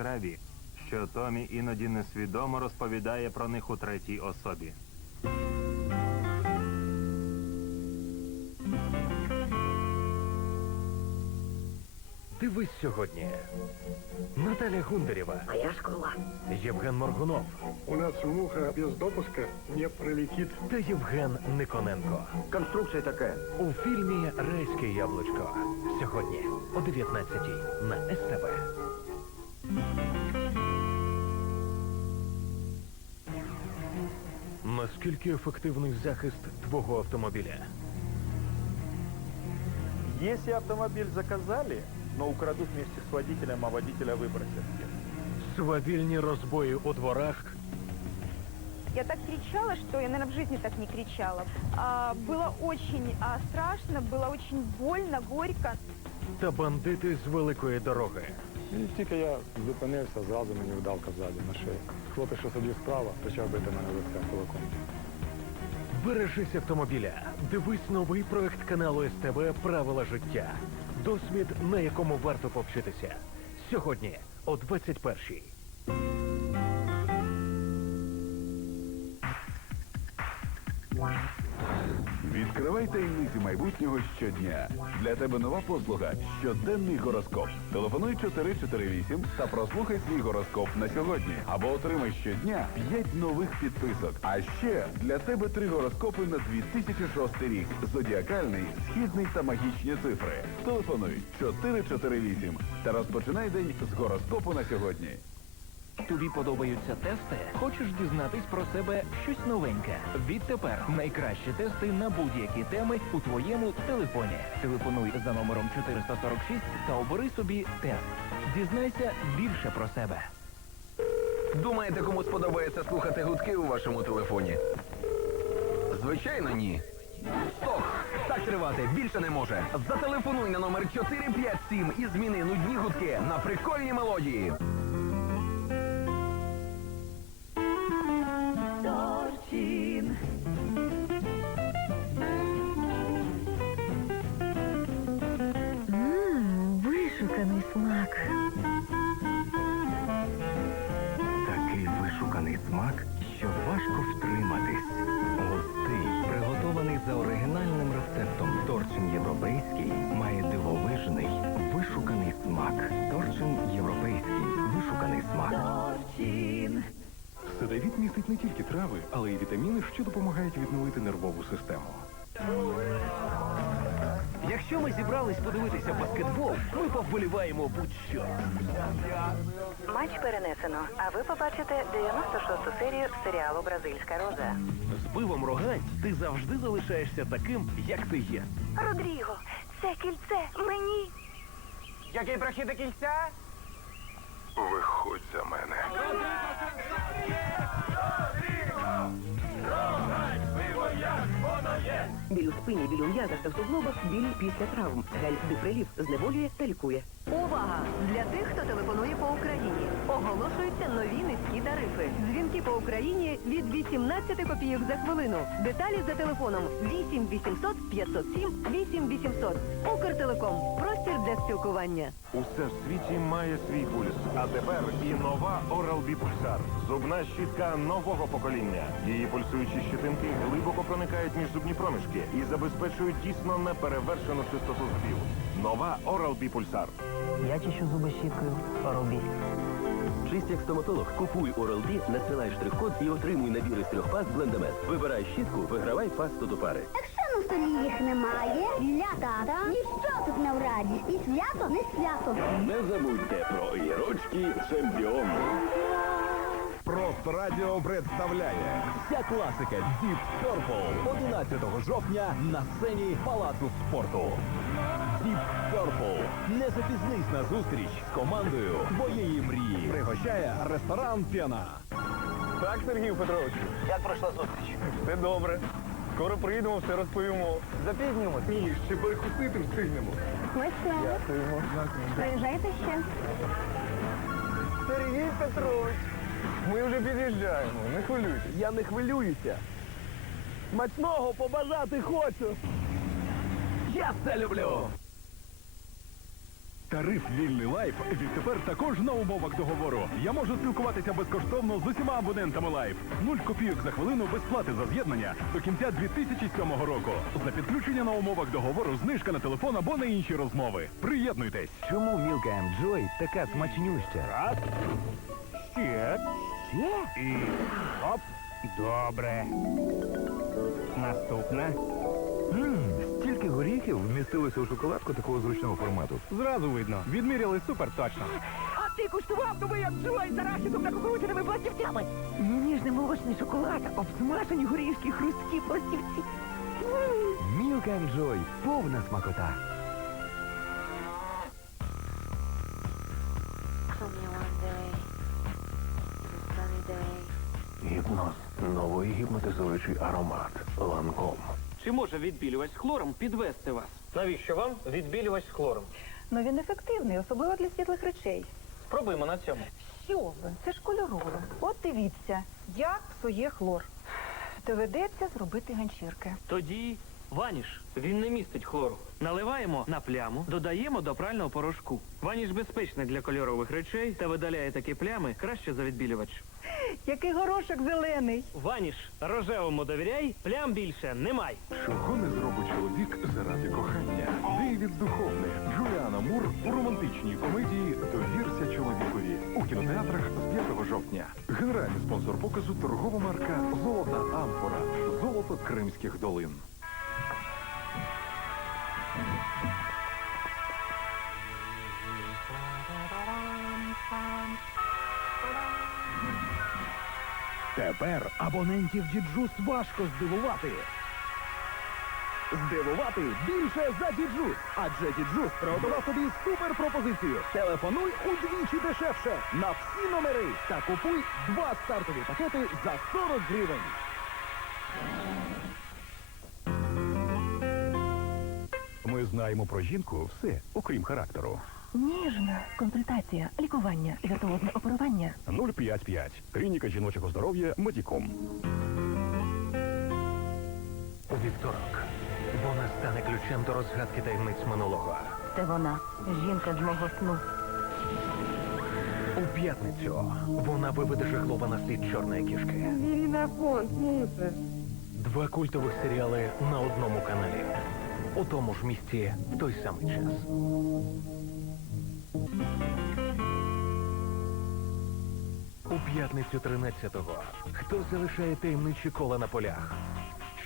яскраві, що Томі іноді несвідомо розповідає про них у третій особі. Дивись сьогодні. Наталя Гундарєва, Моя школа. Євген Моргунов У нас муха без допуска не пролетит. та Євген Никоненко. Конструкція така. У фільмі Райське яблучко. Сьогодні о 19-й на СТБ. Наскільки ефективний захист твого автомобіля? Если автомобиль заказали, но украдут вместе с водителем, а водителя выбросят. Свавільні розбої у дворах Я так кричала, что я, наверное, в жизни так не кричала. А, было очень а, страшно, было очень больно, горько. та бандити з великої дороги. І тільки я зупинився, зразу мені вдавка ззаді на шею. Хлопець, що сидів справа, почав бити мене лицем кулаком. Бережись автомобіля. Дивись новий проект каналу СТБ Правила життя. Досвід, на якому варто повчитися. Сьогодні о 21-й. Відкривай таємниці майбутнього щодня. Для тебе нова послуга щоденний гороскоп. Телефонуй 448 та прослухай свій гороскоп на сьогодні. Або отримай щодня 5 нових підписок. А ще для тебе три гороскопи на 2006 рік. Зодіакальний, східний та магічні цифри. Телефонуй 448 та розпочинай день з гороскопу на сьогодні. Тобі подобаються тести? Хочеш дізнатись про себе щось новеньке? Відтепер найкращі тести на будь-які теми у твоєму телефоні. Телефонуй за номером 446 та обери собі тест. Дізнайся більше про себе. Думаєте, кому сподобається слухати гудки у вашому телефоні? Звичайно, ні. Стоп! Так тривати більше не може. Зателефонуй на номер 457 і зміни нудні гудки на прикольні мелодії. Вишуканий смак. Такий вишуканий смак, що важко втриматись. Густий, приготований за оригінальним рецептом. Торчин європейський має дивовижний вишуканий смак. Торчин європейський вишуканий смак. Торчин. Седовіт містить не тільки трави, але й вітаміни, що допомагають відновити нервову систему. Якщо ми зібрались подивитися баскетбол, ми повболіваємо будь-що. Матч перенесено, а ви побачите 96-ту серію серіалу Бразильська роза. З пивом рогань ти завжди залишаєшся таким, як ти є. Родріго, це кільце мені. Який прохід до кільця? Виходь за мене. Біль у спині, біль у м'язах та в суглобах, біль після травм. Гель диприлів зневолює та лікує. Увага! Для тих, хто телефонує по Україні. Оголошуються нові низькі тарифи. Дзвінки по Україні від 18 копійок за хвилину. Деталі за телефоном 8 800 507 8 800. Укртелеком. Простір для спілкування. Усе в світі має свій пульс. А тепер і нова Oral-B Pulsar. Зубна щітка нового покоління. Її пульсуючі щетинки глибоко проникають між зубні проміжки і забезпечують дійсно неперевершену чистоту зубів. Нова Oral-B Pulsar. Я чищу зуби щіткою. Робі. Чисть як стоматолог. Купуй Oral-B, надсилай штрих-код і отримуй набір із трьох паст Блендамет. Вибирай щітку, вигравай пасту до пари. Якщо на столі їх немає, для тата ніщо тут не в радість. І свято не свято. Не забудьте про огірочки чемпіон. Просто радіо представляє Вся класика Deep Purple 11 жовтня на сцені Палацу спорту. Deep Purple. Не запізнись на зустріч з командою твоєї мрії. Пригощає ресторан П'яна. Так, Сергій Петрович, Як пройшла зустріч? все добре. Скоро приїдемо, все розповімо. Запізнюємось? Ні, ще перекусити встигнемо. Дякуємо. Приїжджайте ще. Сергій Петрович, ми вже під'їжджаємо, не хвилюйтесь. Я не хвилююся. Смачного побажати хочу. Я це люблю. Тариф вільний лайф відтепер також на умовах договору. Я можу спілкуватися безкоштовно з усіма абонентами лайф. Нуль копійок за хвилину без плати за з'єднання до кінця 2007 року. За підключення на умовах договору знижка на телефон або на інші розмови. Приєднуйтесь. Чому Мілка Джой така смачнюща? Раз. Ще. Ще? І оп. Добре. Наступна. Ммм, стільки горіхів вмістилося у шоколадку такого зручного формату. Зразу видно. Відміряли супер точно. А ти куштував новий Джой з арахісом та кукурудзяними пластівцями? Ніжний молочний шоколад, обсмажені горішки, хрусткі пластівці. Мілка М. Джой. Повна смакота. Гіпноз. Новий гіпнотизуючий аромат. Ланком. Чи може відбілювач з хлором підвести вас? Навіщо вам відбілювач з хлором? Ну він ефективний, особливо для світлих речей. Спробуємо на цьому. Що ви? Це ж кольорово. От дивіться, як псує хлор. Доведеться зробити ганчірки. Тоді ваніш. Він не містить хлору. Наливаємо на пляму, додаємо до прального порошку. Ваніш безпечний для кольорових речей та видаляє такі плями краще за відбілювач. Який горошок зелений. Ваніш, рожевому довіряй, плям більше немай. Чого не зробить чоловік заради кохання? Дейвід Духовний, Джуліана Мур у романтичній комедії Довірся чоловікові у кінотеатрах з 5 жовтня. Генеральний спонсор показу торгова марка Золота Амфора. Золото Кримських долин. Тепер абонентів Діджус важко здивувати. Здивувати більше за Діджус. Адже Діджус приготував тобі супер пропозицію. Телефонуй удвічі дешевше на всі номери та купуй два стартові пакети за 40 гривень. Ми знаємо про жінку все, окрім характеру. Ніжна консультація, лікування, віртуозне оперування. 055. Клініка жіночого здоров'я Медіком. У вівторок вона стане ключем до розгадки таємниць минулого. Це вона, жінка з мого сну. У п'ятницю вона виведе жахлова на слід чорної кішки. Два культових серіали на одному каналі. У тому ж місці в той самий час. У п'ятницю 13-го хто залишає таємничі кола на полях?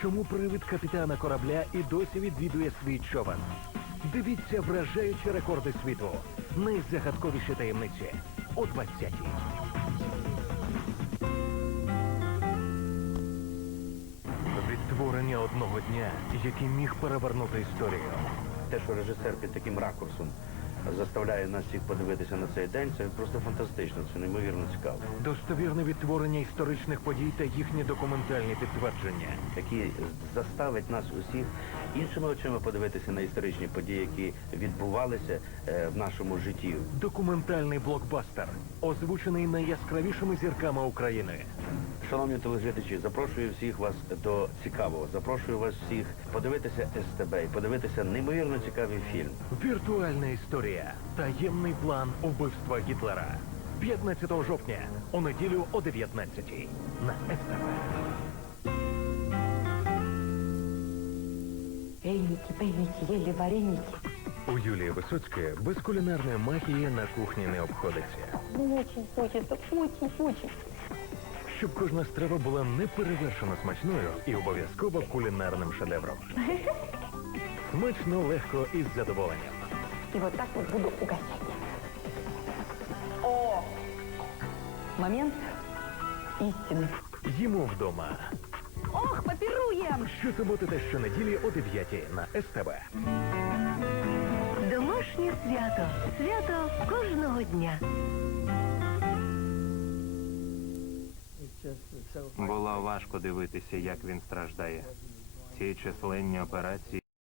Чому привид капітана корабля і досі відвідує свій човен? Дивіться вражаючі рекорди світу. Найзагадковіші таємниці о 20-й. Відтворення одного дня, який міг перевернути історію. Те, що режисер під таким ракурсом заставляє нас всіх подивитися на цей день, це просто фантастично, це неймовірно цікаво. Достовірне відтворення історичних подій та їхні документальні підтвердження. Які заставить нас усіх іншими очима подивитися на історичні події, які відбувалися е, в нашому житті. Документальний блокбастер, озвучений найяскравішими зірками України. Шановні телеглядачі, запрошую всіх вас до цікавого. Запрошую вас всіх подивитися СТБ і подивитися неймовірно цікавий фільм. Віртуальна історія. Таємний план убивства Гітлера. 15 жовтня у неділю о 19 на СТВ. Пейники, пейники, єлі вареники. У Юлії Висоцької без кулінарної магії на кухні не обходиться. Очень хочется, очень, очень. Щоб кожна страва була неперевершено смачною і обов'язково кулінарним шедевром. Смачно, легко і з задоволенням. И вот так вот буду угощать. О! Момент истины. Їмо вдома. Ох, попируем! Щосуботи та щонеділі о 9 на СТВ. Домашнє свято. Свято кожного дня. Було важко дивитися, як він страждає. Ці численні операції.